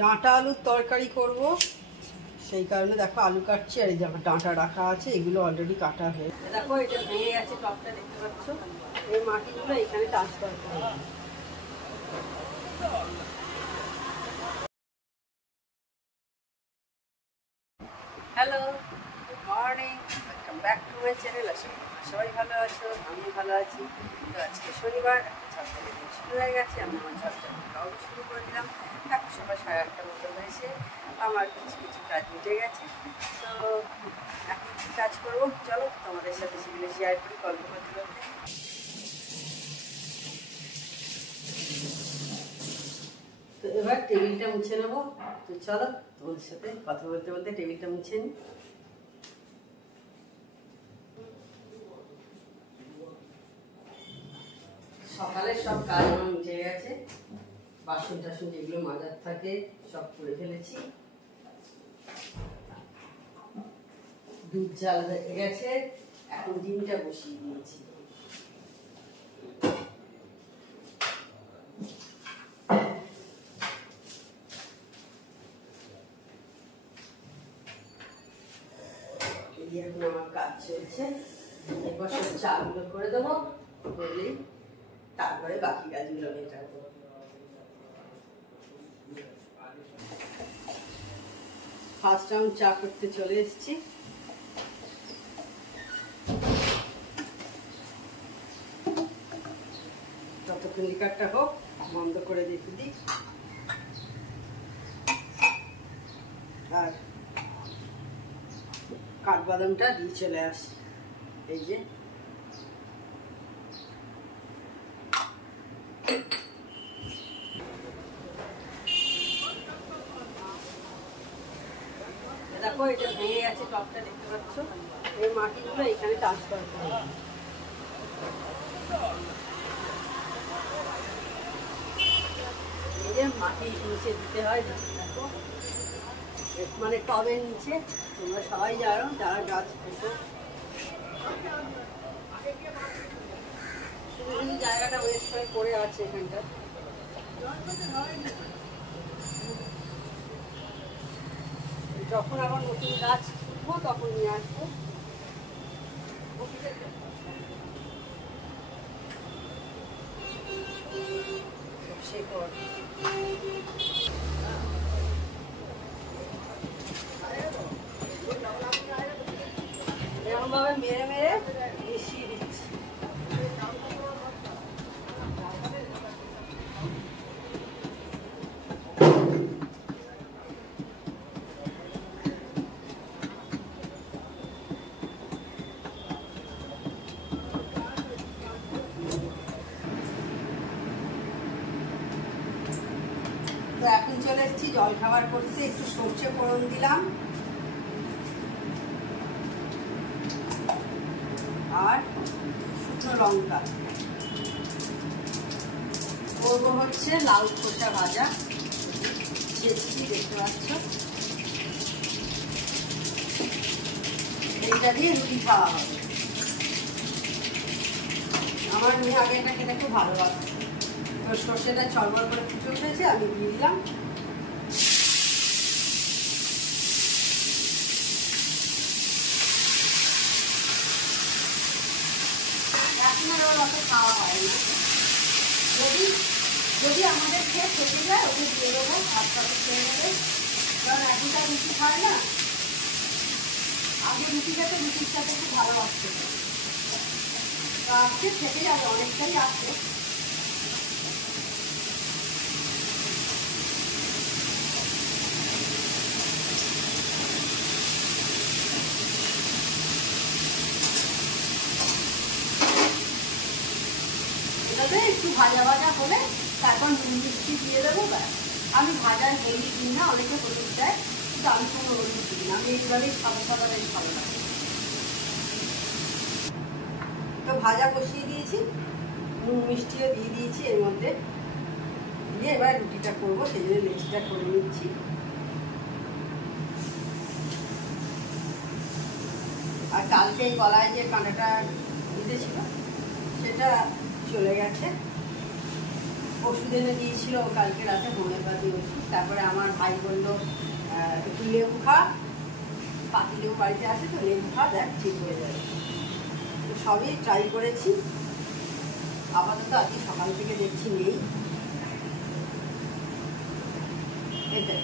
ডাঁটা আলুর তরকারি করব, সেই কারণে দেখো আলু কাটছি। আর এই যে ডাঁটা রাখা আছে, এগুলো অলরেডি কাটা হয়ে দেখো। এটা ভেঙে গেছে টপটা, দেখতে পাচ্ছ। এই মাটিগুলো এখানে ট্রান্সফার করবো। Hello, good morning, welcome back to my channel. সবাই ভালো আছো, আমি ভালো আছি। তো আজকে শনিবার, ঝড়ঝড়ে দিন শুরু হয়ে গেছে। আমি আমার ঝড়ঝড়ে ব্লগ শুরু করে দিলাম। এখন সকাল 8:30 মতো হয়েছে। আমার কিছু কিছু কাজ মিটে গেছে। তো এখন কী কাজ করবো, চলো তোমাদের সাথে সেগুলো শেয়ার করি গল্প করতে করতে। তো এবার টেবিলটা মুছে নেবো। তো চলো তোমাদের সাথে কথা বলতে বলতে টেবিলটা মুছে নিই। সকালে সব কাজ আমার মিটে গেছে। বাসন টাসন যেগুলো মাজার থাকে সব করে ফেলেছি। দুধ জাল হয়ে গেছে, এখন ডিমটা বসিয়ে দিয়েছি। এখন আমার কাজ চলছে। এরপর সব চাগুলো করে দেবো, করলেই তারপরে বাকি কাজগুলো মেটাবো। ফার্স্ট রাউন্ড চা করতে চলে এসেছি। ততক্ষণ লিকারটা হোক, বন্ধ করে রেখে দিই। আর কাঠবাদামটা দিয়ে চলে আসি। এই যে দেখো, এটা ভেঙে গেছে টপটা, দেখতে পাচ্ছ। এই মাটিগুলো এখানে ট্রান্সফার করবো। এই যে মাটি নিচে দিতে হয়, দেখো, মানে টবের নিচে। তোমরা সবাই জানো যারা গাছ খেতো। শুধু শুধু জায়গাটা ওয়েস্ট হয়ে পড়ে আছে এখানটা। যখন আবার নতুন গাছ তুলবো তখন নিয়ে আসবো। এরকম ভাবে মেরে মেরে মিশিয়ে দিচ্ছি। তো এখন চলে এসেছি জল খাবার করতে। একটু সর্ষে ফোড়ন দিলাম, আর শুকনো লঙ্কা। করবো হচ্ছে লাউ খোসা ভাজা, ছেঁচি, দেখতে পাচ্ছ। এইটা দিয়ে রুটি খাওয়া হবে। আমার মেয়ে আগে এটা খেতে খুব ভালোবাসে। তো সর্ষেটা চড়বড় করে ফুটে উঠেছে, আমি দিয়ে দিলাম। এখন আর ওর অত খাওয়া হয় না। যদি আমাদের খেয়ে থেকে যায় ওকে দিয়ে দেবো, ভাত পাতে খেয়ে নেবে। কারণ এখনকার রুটি খায় না, আগে রুটি খেতে রুটির সাথে খুব ভালোবাসতে। তো আজকে থেকে যাবে, অনেকটাই আছে। এটাতে একটু ভাজা ভাজা হলে তারপর নুন মিষ্টি দিয়ে দেবো। আমি ভাজা হেলি দিই না, অনেকে হলুদ দেয়, কিন্তু আমি কোনো হলুদ দিই না। আমি এইভাবেই সাদা সাদা বেশ ভালো লাগে। তো ভাজা বসিয়ে দিয়েছি, নুন মিষ্টিও দিয়ে দিয়েছি এর মধ্যে। দিয়ে এবার রুটিটা করবো, সেই জন্য লেচিটা করে নিচ্ছি। আর কালকে এই গলায় যে কাঁটাটা দিতেছিল সেটা চলে গেছে। ওষুধ এনে দিয়েছিল কালকে রাতে, হোমিওপ্যাথি ওষুধ। তারপরে আমার ভাই বললো একটু লেবু খা, পাতি লেবু বাড়িতে আছে তো, লেবু খা, দেখ ঠিক হয়ে যাবে। তো সবই ট্রাই করেছি, আপাতত আজকে সকাল থেকে দেখছি নেই। এটাই,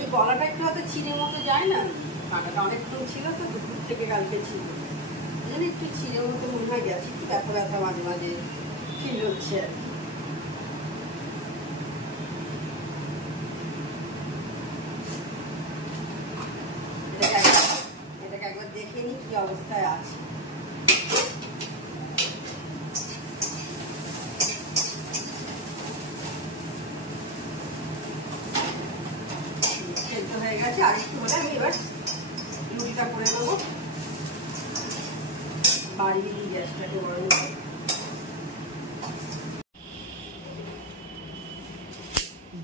এই গলাটা একটু হয়তো চিড়ের মতো যায় না, কাঁটাটা অনেকক্ষণ ছিল তো, দুপুর থেকে কালকে ছিল, ওই জন্য একটু চিড়ের মতো মনে হয় গেছে, একটু ব্যথা ব্যথা মাঝে মাঝে ফিল হচ্ছে আর কি। এটাকে একবার দেখে নিই কি অবস্থায় আছে। সেদ্ধ হয়ে গেছে, আর একটু হলে আমি এবার রুটিটা করে নেবো। বাড়িয়ে দিই গ্যাসটাকে গরম করে।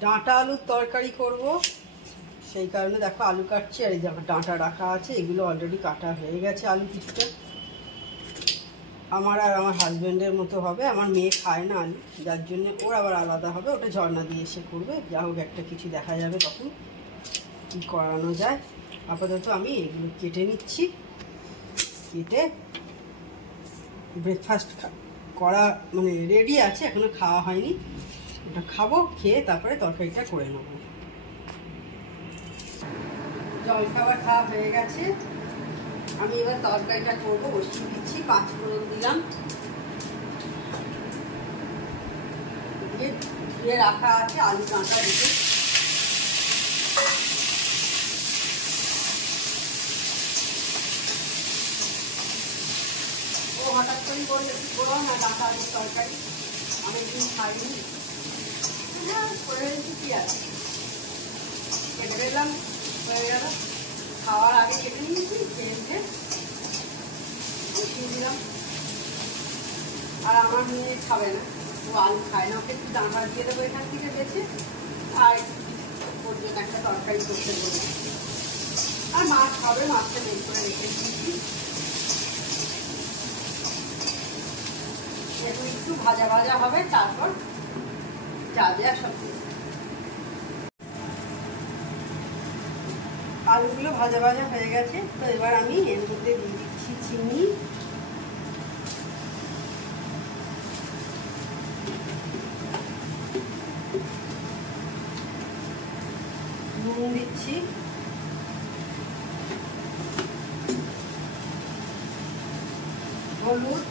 ডাঁটা আলুর তরকারি করব, সেই কারণে দেখো আলু কাটছি। আর এই দেখো ডাঁটা রাখা আছে, এগুলো অলরেডি কাটা হয়ে গেছে। আলু কিছুটা আমার আর আমার হাজব্যান্ডের মতো হবে, আমার মেয়ে খায় না আলু, যার জন্য ওর আবার আলাদা হবে, ওটা ঝর্ণা দিয়ে এসে করবে। যা হোক একটা কিছু দেখা যাবে তখন কী করানো যায়। আপাতত আমি এগুলো কেটে নিচ্ছি, কেটে ব্রেকফাস্ট করা মানে রেডি আছে, এখনো খাওয়া হয়নি, ওটা খাবো, খেয়ে তারপরে তরকারিটা করে নেব। জলখাবার খাওয়া হয়ে গেছে, আমি এবার তরকারিটা করবো, বসিয়ে দিচ্ছি। 5 ফোড়ন দিলাম, দিয়ে রাখা আছে আলু কাঁটা দিতে। ও হঠাৎ করে বললে করো না ডাঁটা আলুর তরকারি, আমি একদিন খাইনি, করে ফেলছি, কি আছে, কেটে ফেললাম, হয়ে গেল। খাওয়ার আগে কেটে নিয়েছি, খেয়ে বসিয়ে দিলাম। আর আমার মেয়ে খাবে না, ও আলু খায় না, ওকে একটু ডাঁটা দিয়ে দেবো এখান থেকে বেছে, আর ওর জন্য একটা তরকারি করতে বলবো। আর মাছ খাবে, মাছটা বের করে রেখে দিয়েছি। এখন একটু ভাজা ভাজা হবে, তারপর যা দেওয়া সব। আলুগুলো ভাজা ভাজা হয়ে গেছে, তো এবার আমি এর মধ্যে দিয়ে দিচ্ছি চিনি, নুন দিচ্ছি, হলুদ,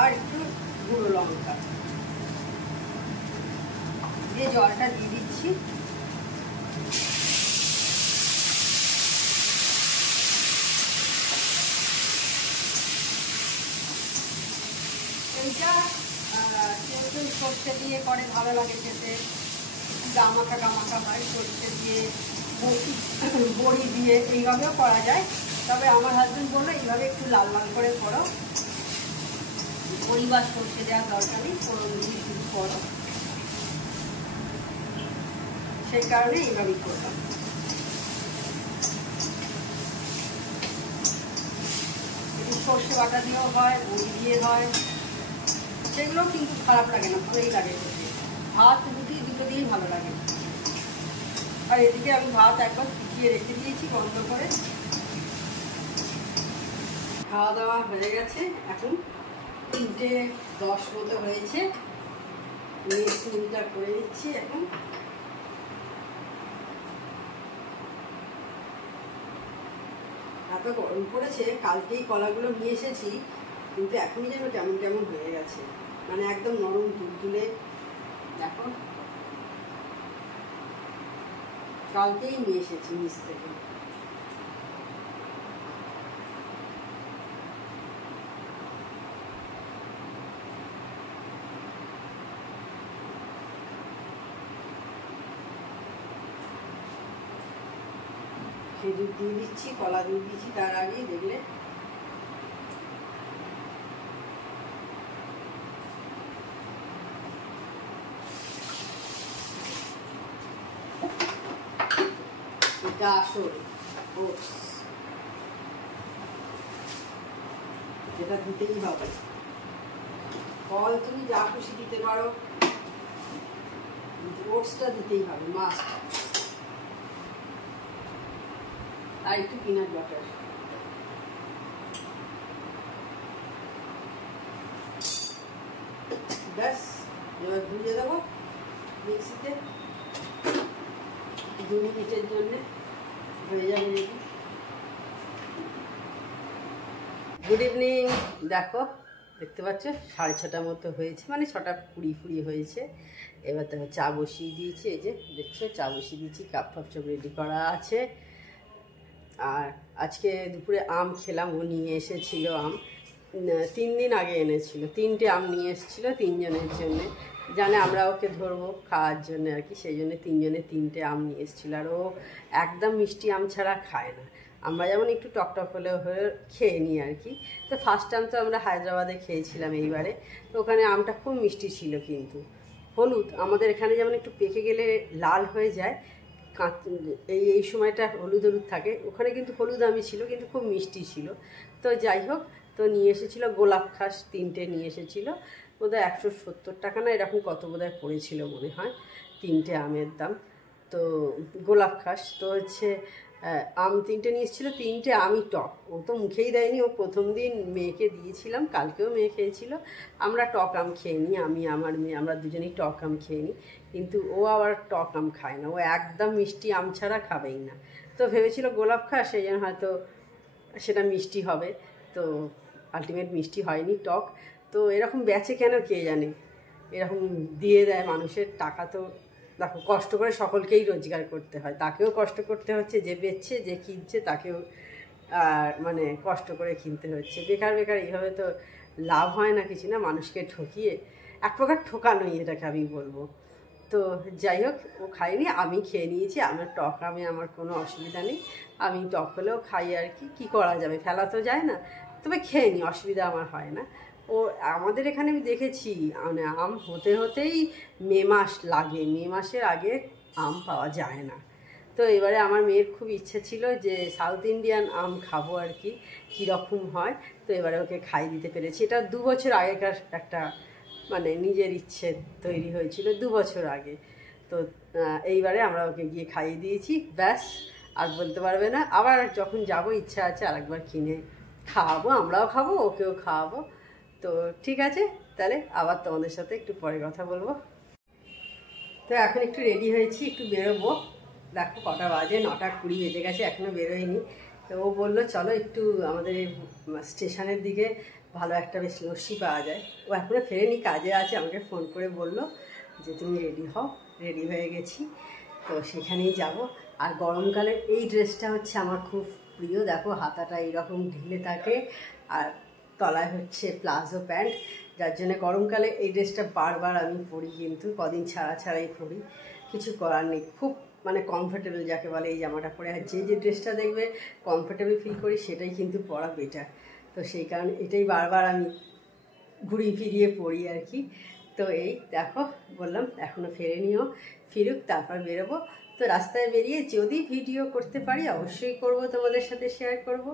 আর একটু গুঁড়ো লঙ্কা দিয়ে জলটা দিয়ে দিচ্ছি। এইটা কেউ সর্ষে দিয়ে করে, ভালো লাগে খেতে, গামাখা গামাখা হয়, সর্ষে দিয়ে বড়ি দিয়ে এইভাবেও করা যায়। তবে আমার হাজবেন্ড বললো এইভাবে একটু লাল লাল করে করো, বড়ি বা সর্ষে দেওয়ার দরকার নেই, ফোড়ন দিয়ে শুধু করো, সেই কারণে এইভাবেই করলাম। একটু সর্ষে বাটা দিয়েও হয়, বড়ি দিয়ে হয়, সেগুলোও কিন্তু খারাপ লাগে না, ভালোই লাগে খেতে। ভাত রুটি দুটো দিয়েই ভালো লাগে। আর এদিকে আমি ভাত একবার ফুটিয়ে রেখে দিয়েছি বন্ধ করে। খাওয়া দাওয়া হয়ে গেছে, এখন 3:10 মতো হয়েছে, মিনিটটা করে দিচ্ছি। এখন এত গরম পড়েছে, কালকেই কলাগুলো নিয়ে এসেছি, কিন্তু এখনই যেন কেমন কেমন হয়ে গেছে, মানে একদম নরম তুলতুলে। দেখো কালকেই নিয়ে এসেছি নিচ থেকে। খেজুর দিয়ে দিচ্ছি, কলা দিয়ে দিচ্ছি তার আগেই, দেখলে এটা আসল ওটস, যেটা দিতেই হবে। ফল তুমি যা খুশি দিতে পারো, ওটসটা দিতেই হবে মাস্ট। আর একটু পিনাট বাটার। ব্যাস, এবার ধুয়ে দেবো মিক্সিতে, 2 মিনিটের জন্যে হয়ে যাবে রেডি। Good evening. দেখো, দেখতে পাচ্ছ 6:30 মতো হয়েছে, মানে 6:20 হয়েছে। এবার দেখো চা বসিয়ে দিয়েছি, এই যে দেখছো চা বসিয়ে দিয়েছি, কাপ ফাপ সব রেডি করা আছে। আর আজকে দুপুরে আম খেলাম, ও নিয়ে এসেছিল আম, 3 দিন আগে এনেছিল, 3টে আম নিয়ে এসেছিলো 3 জনের জন্যে, জানে আমরা ওকে ধরবো খাওয়ার জন্য আর কি, সেই জন্য 3 জনে 3টে আম নিয়ে এসেছিলো। আর ও একদম মিষ্টি আম ছাড়া খায় না, আমরা যেমন একটু টকটক হলেও হয়ে খেয়ে নিই আর কি। তো ফার্স্ট টাইম তো আমরা হায়দ্রাবাদে খেয়েছিলাম এইবারে, তো ওখানে আমটা খুব মিষ্টি ছিল, কিন্তু হলুদ আমাদের এখানে যেমন একটু পেকে গেলে লাল হয়ে যায়, এই সময়টা হলুদ হলুদ থাকে, ওখানে কিন্তু হলুদ আমই ছিল, কিন্তু খুব মিষ্টি ছিল। তো যাই হোক, তো নিয়ে এসেছিলো গোলাপ খাস 3টে নিয়ে এসেছিলো, বোধহয় 170 টাকা না এরকম কত বোধহয় পড়েছিল মনে হয় 3টে আমের দাম। তো গোলাপ খাস তো হচ্ছে আম 3টে নিয়ে এসেছিলো, 3টে আমই টক, ও তো মুখেই দেয়নি, ও প্রথম দিন মেয়েকে দিয়েছিলাম, কালকেও মেয়ে খেয়েছিল। আমরা টক আম খেয়ে নিই, আমি আমার মেয়ে আমরা দুজনেই টক আম খেয়ে নিই, কিন্তু ও আবার টক আম খায় না, ও একদম মিষ্টি আম ছাড়া খাবেই না। তো ভেবেছিল গোলাপ খাস, সেই জন্য হয়তো সেটা মিষ্টি হবে, তো আলটিমেট মিষ্টি হয়নি, টক। তো এরকম বেচে কেন কে জানে, এরকম দিয়ে দেয় মানুষের টাকা। তো দেখো, কষ্ট করে সকলকেই রোজগার করতে হয়, তাকেও কষ্ট করতে হচ্ছে, যে বেচছে যে কিনছে তাকেও মানে কষ্ট করে কিনতে হচ্ছে, বেকার বেকার এইভাবে তো লাভ হয় না কিছু না, মানুষকে ঠকিয়ে এক প্রকার ঠকানোই এটাকে আমি বলবো। তো যাই হোক, ও খাইনি, আমি খেয়ে নিয়েছি। আমার টক আমে আমার কোনো অসুবিধা নেই, আমি টক হলেও খাই আর কি, কী করা যাবে, ফেলা তো যায় না, তবে খেয়ে নিই, অসুবিধা আমার হয় না। ও আমাদের এখানে আমি দেখেছি মানে আম হতে হতেই মে মাস লাগে, মে মাসের আগে আম পাওয়া যায় না। তো এবারে আমার মেয়ের খুব ইচ্ছে ছিল যে সাউথ ইন্ডিয়ান আম খাবো আর কি, কীরকম হয়। তো এবারে ওকে খাই দিতে পেরেছি, এটা 2 বছর আগেকার একটা মানে নিজের ইচ্ছে তৈরি হয়েছিল 2 বছর আগে। তো এইবারে আমরা ওকে গিয়ে খাইয়ে দিয়েছি, ব্যাস, আর বলতে পারবে না। আবার যখন যাব ইচ্ছা আছে আরেকবার কিনে খাওয়াবো, আমরাও খাবো, ওকেও খাওয়াবো। তো ঠিক আছে, তাহলে আবার তোমাদের সাথে একটু পরে কথা বলবো। তো এখন একটু রেডি হয়েছি, একটু বেরোবো। দেখো কটা বাজে, 9:20 বেজে গেছে, এখনও বেরোয়নি। তো ও বললো চলো একটু আমাদের স্টেশনের দিকে ভালো একটা বেশ লস্যি পাওয়া যায়। ও এখনও ফেরেনি, কাজে আছে, আমাকে ফোন করে বলল যে তুমি রেডি হও। রেডি হয়ে গেছি, তো সেখানেই যাব। আর গরমকালে এই ড্রেসটা হচ্ছে আমার খুব প্রিয়, দেখো হাতাটা এইরকম ঢিলে থাকে, আর তলায় হচ্ছে প্লাজো প্যান্ট, যার জন্য গরমকালে এই ড্রেসটা বারবার আমি পরি, কিন্তু কদিন ছাড়া ছাড়াই পরি, কিছু করার নেই। খুব মানে কমফোর্টেবল যাকে বলে এই জামাটা পরে, আর যে ড্রেসটা দেখবে কমফোর্টেবল ফিল করি সেটাই কিন্তু পরা বেটার। তো সেই কারণে এটাই বারবার আমি ঘুরিয়ে ফিরিয়ে পরি আর কি। তো এই দেখো, বললাম এখনও ফেরেনিও, ফিরুক তারপর বেরোবো। তো রাস্তায় বেরিয়ে যদি ভিডিও করতে পারি অবশ্যই করব, তোমাদের সাথে শেয়ার করব।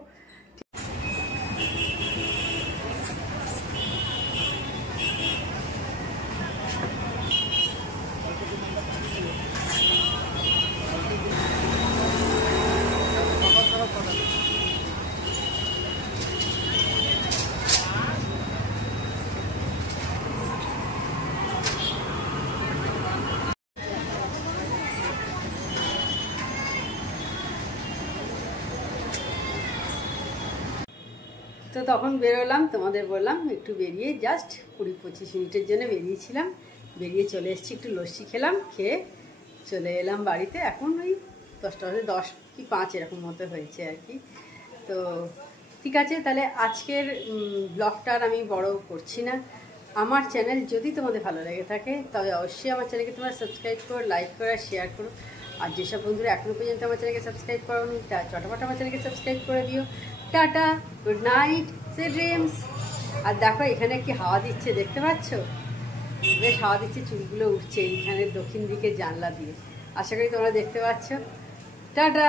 তো তখন বেরোলাম, তোমাদের বললাম একটু বেরিয়ে জাস্ট 20-25 মিনিটের জন্য বেরিয়েছিলাম, বেরিয়ে চলে এসেছি, একটু লস্যি খেলাম, খেয়ে চলে এলাম বাড়িতে। এখন ওই 10টা বাজে, 10 কি 5 এরকম মতো হয়েছে আর কি। তো ঠিক আছে, তাহলে আজকের ব্লগটা আর আমি বড় করছি না। আমার চ্যানেল যদি তোমাদের ভালো লেগে থাকে তবে অবশ্যই আমার চ্যানেলকে তোমরা সাবস্ক্রাইব করো, লাইক করো, শেয়ার করো। আর যেসব বন্ধুরা এখনও পর্যন্ত আমার চ্যানেলকে সাবস্ক্রাইব করোনি তা চটাপট আমার চ্যানেলকে সাবস্ক্রাইব করে দিও। Tata, good night, sweet dreams. আর দেখো এখানে কি হাওয়া দিচ্ছে, দেখতে পাচ্ছ? বেশ হাওয়া দিচ্ছে, চুলগুলো উঠছে এইখানে দক্ষিণ দিকে জানলা দিয়ে, আশা করি তোমরা দেখতে পাচ্ছ। টাটা।